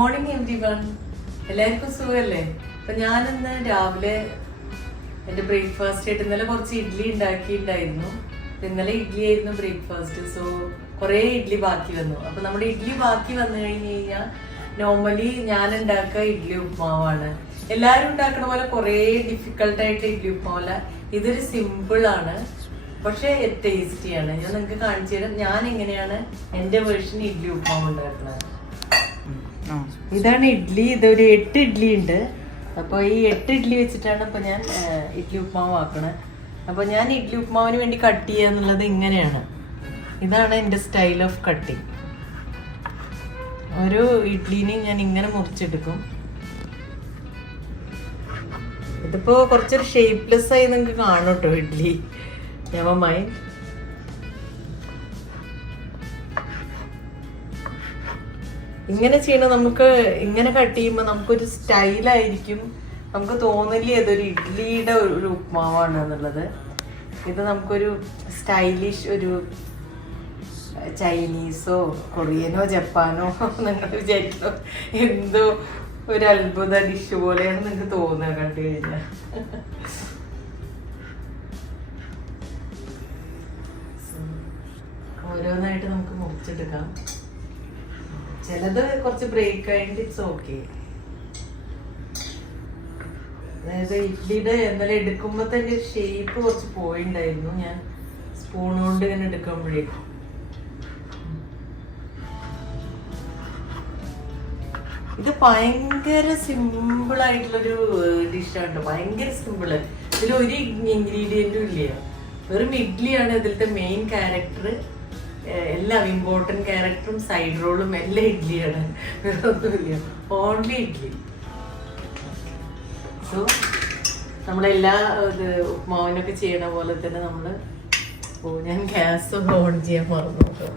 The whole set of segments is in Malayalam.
Morning everyone. എല്ലാവർക്കും സുഖമല്ലേ? അപ്പൊ ഞാനിന്ന് രാവിലെ എൻ്റെ ബ്രേക്ക്ഫാസ്റ്റ് ആയിട്ട് ഇന്നലെ കുറച്ച് ഇഡ്ഡലി ഉണ്ടാക്കിയിട്ടുണ്ടായിരുന്നു. ഇന്നലെ ഇഡ്ഡലി ആയിരുന്നു ബ്രേക്ക്ഫാസ്റ്റ്. സോ കുറേ ഇഡ്ഡലി ബാക്കി വന്നു. അപ്പൊ നമ്മുടെ ഇഡ്ഡലി ബാക്കി വന്നു കഴിഞ്ഞ് കഴിഞ്ഞാൽ നോർമലി ഞാൻ ഉണ്ടാക്കുക ഇഡ്ഡലി ഉപ്മാവാണ്. എല്ലാവരും ഉണ്ടാക്കുന്ന പോലെ കുറേ ഡിഫിക്കൽട്ടായിട്ട് ഇഡ്ഡലി ഉപ്മാവല്ല. ഇതൊരു സിമ്പിളാണ്, പക്ഷേ ടേസ്റ്റിയാണ്. ഞാൻ നിങ്ങൾക്ക് കാണിച്ചു തരാം ഞാൻ എങ്ങനെയാണ് എൻ്റെ വേർഷൻ ഇഡ്ഡലി ഉപ്മാവ് ഉണ്ടാക്കുന്നത്. ഇതാണ് ഇഡ്ഡലി. ഇതൊരു 8 ഇഡ്ഡലി ഉണ്ട്. അപ്പോൾ ഈ 8 ഇഡ്ഡലി വെച്ചിട്ടാണ് ഇപ്പോൾ ഞാൻ ഇഡ്ഡലി ഉപ്മാവ് ആക്കണത്. അപ്പോൾ ഞാൻ ഇഡ്ഡലി ഉപ്മാവിന് വേണ്ടി കട്ട് ചെയ്യുക എന്നുള്ളത് ഇങ്ങനെയാണ്. ഇതാണ് എൻ്റെ സ്റ്റൈൽ ഓഫ് കട്ടിങ്. ഒരു ഇഡ്ഡലിനെയും ഞാൻ ഇങ്ങനെ മുറിച്ചെടുക്കും. ഇതിപ്പോൾ കുറച്ചൊരു ഷേപ്പ്ലെസ് ആയി നിങ്ങൾക്ക് കാണും കേട്ടോ ഇഡ്ഡലി. നെവർ ഇങ്ങനെ ചെയ്യണം. നമുക്ക് ഇങ്ങനെ കട്ട് ചെയ്യുമ്പോൾ നമുക്കൊരു സ്റ്റൈലായിരിക്കും. നമുക്ക് തോന്നില്ലേ അതൊരു ഇഡ്ഡലിയുടെ ഒരു ഉപ്മാവാണ് എന്നുള്ളത്. ഇത് നമുക്കൊരു സ്റ്റൈലിഷ് ഒരു ചൈനീസോ കൊറിയനോ ജപ്പാനോ നിങ്ങൾ വിചാരിക്കോ എന്തോ ഒരു അത്ഭുത ഡിഷ് പോലെയാണ് നിങ്ങൾക്ക് തോന്നുക കണ്ടു കഴിഞ്ഞാൽ. ഓരോന്നായിട്ട് നമുക്ക് മുറിച്ചെടുക്കാം. ചിലത് കുറച്ച് ബ്രേക്ക് ആയിട്ട് ഇറ്റ്സ് ഓക്കെ. അതായത് ഇഡ്ഡലിയുടെ എന്നാലും എടുക്കുമ്പോൾ തന്നെ ഷേപ്പ് കുറച്ച് പോയിണ്ടായിരുന്നു. ഞാൻ സ്പൂൺ കൊണ്ട് ഇങ്ങനെ എടുക്കുമ്പോഴേക്കും ഇത് ഭയങ്കര സിമ്പിൾ ആയിട്ടുള്ളൊരു ഡിഷാണ്. ഭയങ്കര സിമ്പിള്. ഇതിൽ ഒരു ഇൻഗ്രീഡിയൻറ്റും ഇല്ല. വെറും ഇഡ്ഡലിയാണ് ഇതിലത്തെ മെയിൻ ക്യാരക്ടർ. എല്ലാം ഇമ്പോർട്ടൻറ്റ് ക്യാരക്ടറും സൈഡ് റോളും എല്ലാം ഇഡ്ഡലിയാണ്. വേറെ ഒന്നുമില്ല, ഓൺലി ഇഡ്ഡലി. സോ നമ്മളെല്ലാ ഇത് ഉപ്മാവിനൊക്കെ ചെയ്യണ പോലെ തന്നെ നമ്മൾ ഞാൻ ഗ്യാസ് ഒന്ന് ഓൺ ചെയ്യാൻ മറന്നു കേട്ടോ.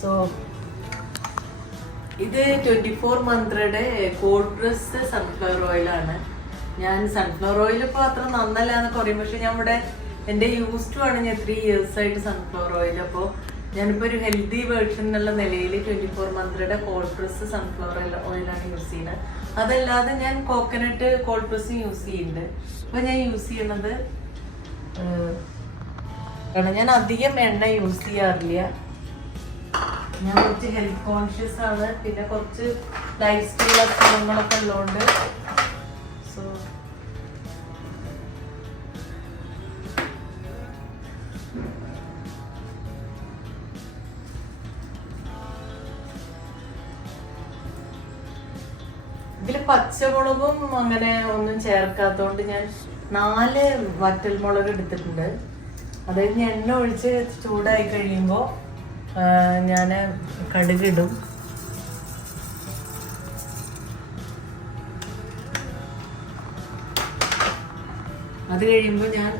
സോ ഇത് 24 മന്ത്രയുടെ കോൾഡ് പ്രസ് സൺഫ്ലവർ ഓയിലാണ്. ഞാൻ സൺഫ്ലവർ ഓയിൽ ഇപ്പോൾ അത്ര നന്നല്ല എന്നൊക്കെ പറയും, പക്ഷെ ഞാൻ ഇവിടെ എൻ്റെ യൂസ്ഡ് ആണ്. ഞാൻ 3 years ആയിട്ട് സൺഫ്ലവർ ഓയിൽ. അപ്പോൾ ഞാനിപ്പോൾ ഒരു ഹെൽത്തി വേർഷൻ എന്നുള്ള നിലയിൽ 24 മന്ത്രയുടെ കോൾഡ് പ്രസ് സൺഫ്ലവർ ഓയിലാണ് യൂസ് ചെയ്യുന്നത്. അതല്ലാതെ ഞാൻ കോക്കനട്ട് കോൾഡ് പ്രസ് യൂസ് ചെയ്യുന്നുണ്ട്. അപ്പോൾ ഞാൻ യൂസ് ചെയ്യണത് ഞാൻ അധികം എണ്ണ യൂസ് ചെയ്യാറില്ല. ഞാൻ കുറച്ച് ഹെൽത്ത് കോൺഷ്യസ് ആണ്. പിന്നെ കുറച്ച് ലൈഫ് സ്റ്റൈൽ അസുഖങ്ങളൊക്കെ ഉള്ളതുകൊണ്ട് സോ ഇതിൽ പച്ചമുളകും അങ്ങനെ ഒന്നും ചേർക്കാത്തതുകൊണ്ട് ഞാൻ 4 വറ്റൽമുളക് എടുത്തിട്ടുണ്ട്. അതായത് എണ്ണ ഒഴിച്ച് ചൂടായി കഴിയുമ്പോൾ ഞാൻ കടുകിടും. അത് കഴിയുമ്പോൾ ഞാൻ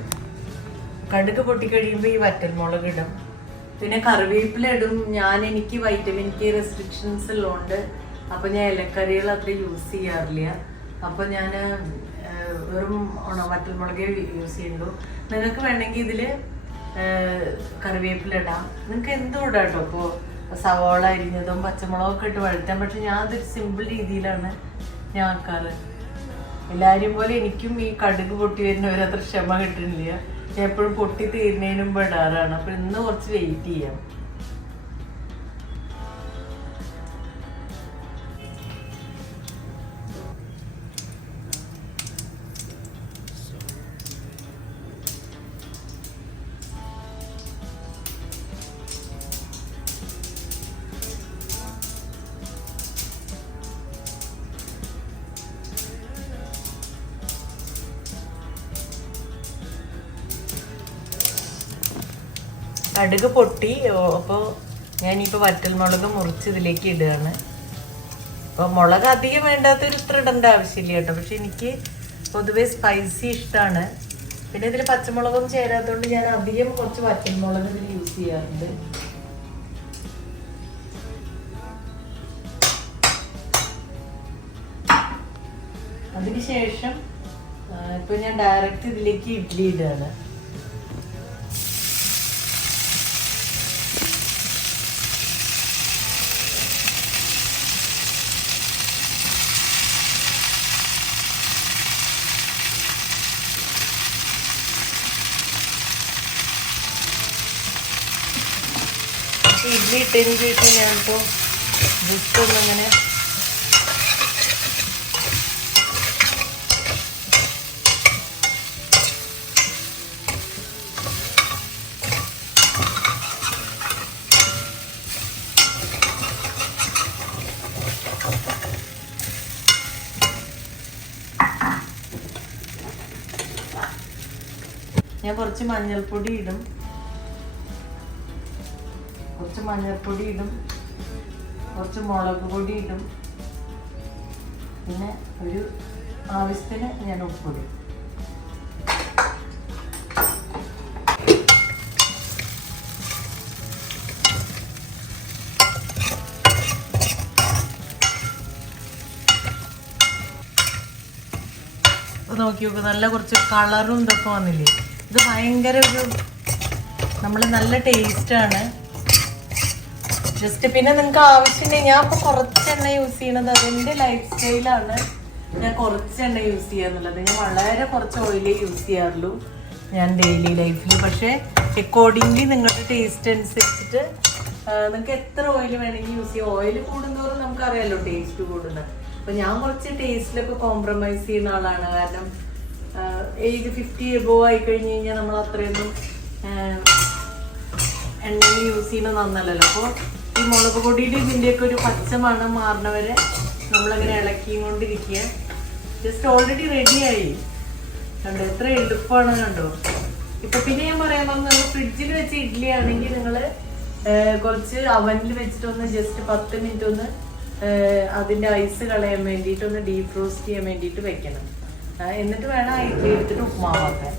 കടുക് പൊട്ടിക്കഴിയുമ്പോൾ ഈ വറ്റൽമുളക് ഇടും. പിന്നെ കറിവേപ്പില ഇടും. എനിക്ക് വൈറ്റമിൻ കെ റെസ്ട്രിക്ഷൻസ് ഉള്ളതുകൊണ്ട് അപ്പോൾ ഞാൻ ഇലക്കറികൾ അത്ര യൂസ് ചെയ്യാറില്ല. അപ്പോൾ ഞാൻ വെറും വറ്റൽമുളകേ യൂസ് ചെയ്യുള്ളൂ. നിങ്ങൾക്ക് വേണമെങ്കിൽ ഇതിൽ കറിവേപ്പില ഇടാം. നിങ്ങൾക്ക് എന്തും ഇടാം കേട്ടോ. ഇപ്പോൾ സവാള അരിഞ്ഞതും പച്ചമുളകൊക്കെ ഇട്ട് വഴറ്റാം. പക്ഷെ ഞാൻ അതൊരു സിമ്പിൾ രീതിയിലാണ് ഞാൻ ആക്കാറ്. എല്ലാവരും പോലെ എനിക്കും ഈ കടുക് പൊട്ടി വരുന്നവർ അത്ര ക്ഷമ കിട്ടുന്നില്ല. ഞാൻ എപ്പോഴും പൊട്ടി തീരുന്നതിന് മുമ്പ് ഇടാറാണ്. അപ്പോൾ ഇന്ന് കുറച്ച് വെയിറ്റ് ചെയ്യാം. കടുക് പൊട്ടി. അപ്പോൾ ഞാനിപ്പോൾ വറ്റൽമുളക് മുറിച്ച് ഇതിലേക്ക് ഇടുകയാണ്. അപ്പോൾ മുളക് അധികം വേണ്ടാത്തൊരു ഇത്ര ഇടേണ്ട ആവശ്യമില്ല കേട്ടോ. പക്ഷെ എനിക്ക് പൊതുവേ സ്പൈസി ഇഷ്ടമാണ്. പിന്നെ ഇതിൽ പച്ചമുളകൊന്നും ചേരാത്തതുകൊണ്ട് ഞാൻ അധികം കുറച്ച് വറ്റൽമുളക് ഇതിൽ യൂസ് ചെയ്യാറുണ്ട്. അതിനുശേഷം ഇപ്പോൾ ഞാൻ ഡയറക്റ്റ് ഇതിലേക്ക് ഇഡ്ഡലി ഇടുകയാണ്. ഇഡ്ഡലി ഇട്ടതിന് ശേഷം ഞാനിപ്പോൾ ജസ്റ്റ് ഒന്നിങ്ങനെ ഞാൻ കുറച്ച് മഞ്ഞൾപ്പൊടി ഇടും, കുറച്ച് മുളക് പൊടി ഇടും, പിന്നെ ഒരു ആവശ്യത്തിന് ഞാൻ ഉപ്പിടും. നോക്കി നോക്ക്, നല്ല കുറച്ച് കളറും ഇതൊക്കെ വന്നില്ലേ. ഇത് ഭയങ്കര നമ്മൾ നല്ല ടേസ്റ്റാണ്. ജസ്റ്റ് പിന്നെ നിങ്ങൾക്ക് ആവശ്യമുണ്ടെങ്കിൽ ഞാൻ ഇപ്പോൾ കുറച്ച് എണ്ണ യൂസ് ചെയ്യണത് അതെൻ്റെ ലൈഫ് സ്റ്റൈലാണ്. ഞാൻ കുറച്ച് എണ്ണ യൂസ് ചെയ്യാന്നുള്ളത്, ഞാൻ വളരെ കുറച്ച് ഓയിലേ യൂസ് ചെയ്യാറുള്ളൂ ഞാൻ ഡെയിലി ലൈഫിൽ. പക്ഷേ അക്കോർഡിംഗ്ലി നിങ്ങളുടെ ടേസ്റ്റ് അനുസരിച്ചിട്ട് നിങ്ങൾക്ക് എത്ര ഓയിൽ വേണമെങ്കിൽ യൂസ് ചെയ്യാം. ഓയിൽ കൂടുന്നതോറും നമുക്കറിയാമല്ലോ ടേസ്റ്റ് കൂടുന്നത്. അപ്പോൾ ഞാൻ കുറച്ച് ടേസ്റ്റിലൊക്കെ കോംപ്രമൈസ് ചെയ്യുന്ന ആളാണ്. കാരണം ഏജ് 50 എബോവ് ആയി കഴിഞ്ഞ് കഴിഞ്ഞാൽ നമ്മൾ അത്രയൊന്നും എണ്ണയിൽ യൂസ് ചെയ്യുന്നത് നന്നല്ലല്ലോ. അപ്പോൾ ഈ മുളക് പൊടിയുടെ ഇതിൻ്റെയൊക്കെ ഒരു പച്ച മണം മാറുന്നവരെ നമ്മളങ്ങനെ ഇളക്കിയും കൊണ്ടിരിക്കുക. ജസ്റ്റ് ഓൾറെഡി റെഡിയായി കണ്ടോ, എത്ര എളുപ്പമാണ് കണ്ടോ. ഇപ്പം പിന്നെ ഞാൻ പറയാൻ പറഞ്ഞത്, നിങ്ങൾ ഫ്രിഡ്ജിൽ വെച്ച ഇഡ്ഡലി ആണെങ്കിൽ നിങ്ങൾ കുറച്ച് അവനിൽ വെച്ചിട്ടൊന്ന് ജസ്റ്റ് 10 മിനിറ്റ് ഒന്ന് അതിൻ്റെ ഐസ് കളയാൻ വേണ്ടിയിട്ട് ഒന്ന് ഡീഫ്രോസ്റ്റ് ചെയ്യാൻ വേണ്ടിയിട്ട് വെക്കണം. എന്നിട്ട് വേണം ആ ഇഡ്ഡലി എടുത്തിട്ട് ഉപ്പുമാവാക്കാൻ.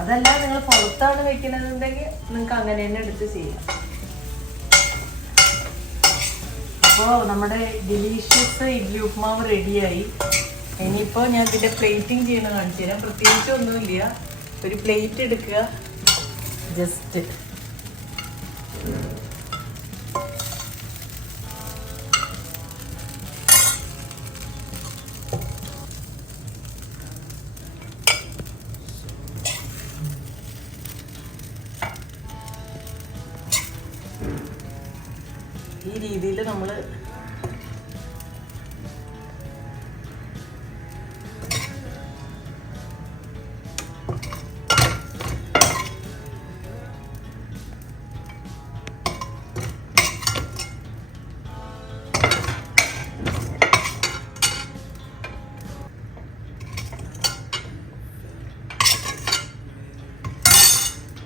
അതല്ല നിങ്ങൾ പുറത്താണ് വെക്കണമെന്നുണ്ടെങ്കിൽ നിങ്ങൾക്ക് അങ്ങനെ തന്നെ എടുത്ത് ചെയ്യാം. അപ്പോൾ നമ്മുടെ ഡിലീഷ്യസ് ഇഡ്ഡലി ഉപ്പുമാവ് റെഡിയായി. ഇനിയിപ്പോൾ ഞാൻ ഇതിൻ്റെ പ്ലേറ്റിംഗ് ചെയ്യണ കാണിച്ചു തരാം. പ്രത്യേകിച്ച് ഒന്നുമില്ല, ഒരു പ്ലേറ്റ് എടുക്കുക, ജസ്റ്റ് ഈ രീതിയിൽ നമ്മൾ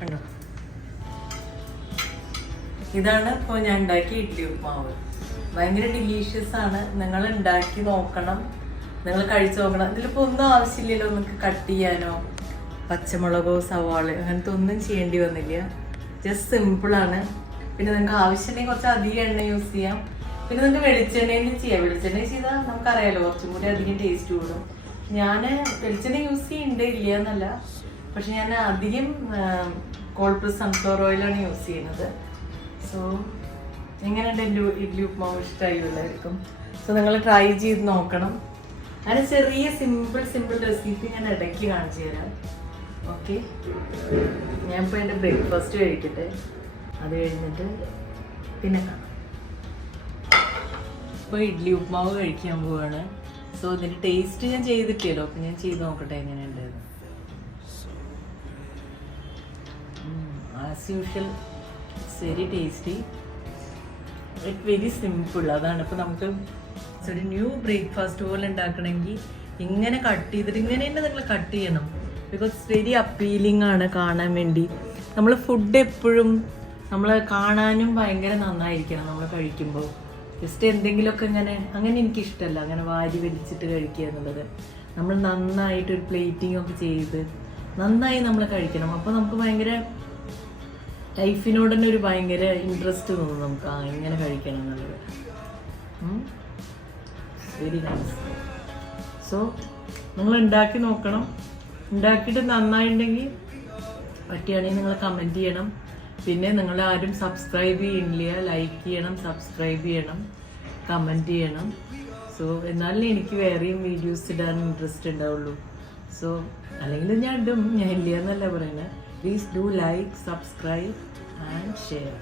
കണ്ടോ. ഇതാണ് ഇപ്പോൾ ഞാൻ ഉണ്ടാക്കിയ ഇഡ്ഡലി ഉപ്പുമാവ്. ഭയങ്കര ഡിലീഷ്യസ് ആണ്. നിങ്ങൾ ഉണ്ടാക്കി നോക്കണം, നിങ്ങൾ കഴിച്ചു നോക്കണം. ഇതിലിപ്പോൾ ഒന്നും ആവശ്യമില്ലല്ലോ നിങ്ങൾക്ക് കട്ട് ചെയ്യാനോ പച്ചമുളകോ സവാള അങ്ങനത്തെ ഒന്നും ചെയ്യേണ്ടി വന്നില്ല. ജസ്റ്റ് സിമ്പിളാണ്. പിന്നെ നിങ്ങൾക്ക് ആവശ്യമുണ്ടെങ്കിൽ കുറച്ച് അധികം എണ്ണ യൂസ് ചെയ്യാം. പിന്നെ നിങ്ങൾക്ക് വെളിച്ചെണ്ണയിൽ ചെയ്യാം. വെളിച്ചെണ്ണ ചെയ്താൽ നമുക്കറിയാലോ കുറച്ചും കൂടി അധികം ടേസ്റ്റ് കൂടും. ഞാൻ വെളിച്ചെണ്ണ യൂസ് ചെയ്യുന്നുണ്ട്, ഇല്ല എന്നല്ല. പക്ഷെ ഞാൻ അധികം കോൾഡ് പ്രസ് സൺഫ്ലവർ ഓയിലാണ് യൂസ് ചെയ്യുന്നത്. സോ എങ്ങനെയുണ്ട് എൻ്റെ ഇഡ്ഡലി ഉപ്പുമാവ്? ഇഷ്ടമായി എല്ലാവർക്കും. സോ നിങ്ങൾ ട്രൈ ചെയ്ത് നോക്കണം. അങ്ങനെ ചെറിയ സിമ്പിൾ റെസിപ്പി ഞാൻ ഇടയ്ക്ക് കാണിച്ചു തരാം. ഓക്കെ, ഞാനിപ്പോൾ എൻ്റെ ബ്രേക്ക്ഫാസ്റ്റ് കഴിക്കട്ടെ, അത് കഴിഞ്ഞിട്ട് പിന്നെ കാണാം. ഇപ്പോൾ ഇഡ്ഡലി ഉപ്പുമാവ് കഴിക്കാൻ പോവാണ്. സോ ഇതിൻ്റെ ടേസ്റ്റ് ഞാൻ ചെയ്തിട്ടില്ലല്ലോ, അപ്പം ഞാൻ ചെയ്ത് നോക്കട്ടെ എങ്ങനെയുണ്ട്. As usual it's very tasty, it very simple. അതാണ് ഇപ്പോൾ നമുക്ക് ഒരു ന്യൂ ബ്രേക്ക്ഫാസ്റ്റ് പോലെ ഉണ്ടാക്കണമെങ്കിൽ ഇങ്ങനെ കട്ട് ചെയ്തിട്ട് ഇങ്ങനെ തന്നെ നിങ്ങൾ കട്ട് ചെയ്യണം. ബിക്കോസ് ഇറ്റ്സ് വെരി അപ്പീലിംഗ് ആണ് കാണാൻ വേണ്ടി. നമ്മൾ ഫുഡ് എപ്പോഴും നമ്മൾ കാണാനും ഭയങ്കര നന്നായിരിക്കണം നമ്മൾ കഴിക്കുമ്പോൾ. ജസ്റ്റ് എന്തെങ്കിലുമൊക്കെ അങ്ങനെ എനിക്കിഷ്ടമല്ല അങ്ങനെ വാരി വലിച്ചിട്ട് കഴിക്കുക എന്നുള്ളത്. നമ്മൾ നന്നായിട്ടൊരു പ്ലേറ്റിംഗ് ഒക്കെ ചെയ്ത് നന്നായി നമ്മൾ കഴിക്കണം. അപ്പോൾ നമുക്ക് ഭയങ്കര ലൈഫിനോട് തന്നെ ഒരു ഭയങ്കര ഇൻട്രസ്റ്റ് തോന്നും നമുക്ക് ഇങ്ങനെ കഴിക്കണം എന്നുള്ളത്. Very nice. സോ നിങ്ങൾ ഉണ്ടാക്കി നോക്കണം. ഉണ്ടാക്കിയിട്ട് നന്നായിട്ടുണ്ടെങ്കിൽ പറ്റുകയാണെങ്കിൽ നിങ്ങൾ കമൻറ്റ് ചെയ്യണം. പിന്നെ നിങ്ങൾ ആരും സബ്സ്ക്രൈബ് ചെയ്യണില്ല, ലൈക്ക് ചെയ്യണം, സബ്സ്ക്രൈബ് ചെയ്യണം, കമൻറ്റ് ചെയ്യണം. സോ എന്നാലേ എനിക്ക് വേറെയും വീഡിയോസ് ഇടാൻ ഇൻട്രസ്റ്റ് ഉണ്ടാവുള്ളൂ. സോ അല്ലെങ്കിൽ ഞാൻ ഇടും, ഞാൻ ഇല്ല എന്നല്ല പറയുന്നത്. Please do like, subscribe and share.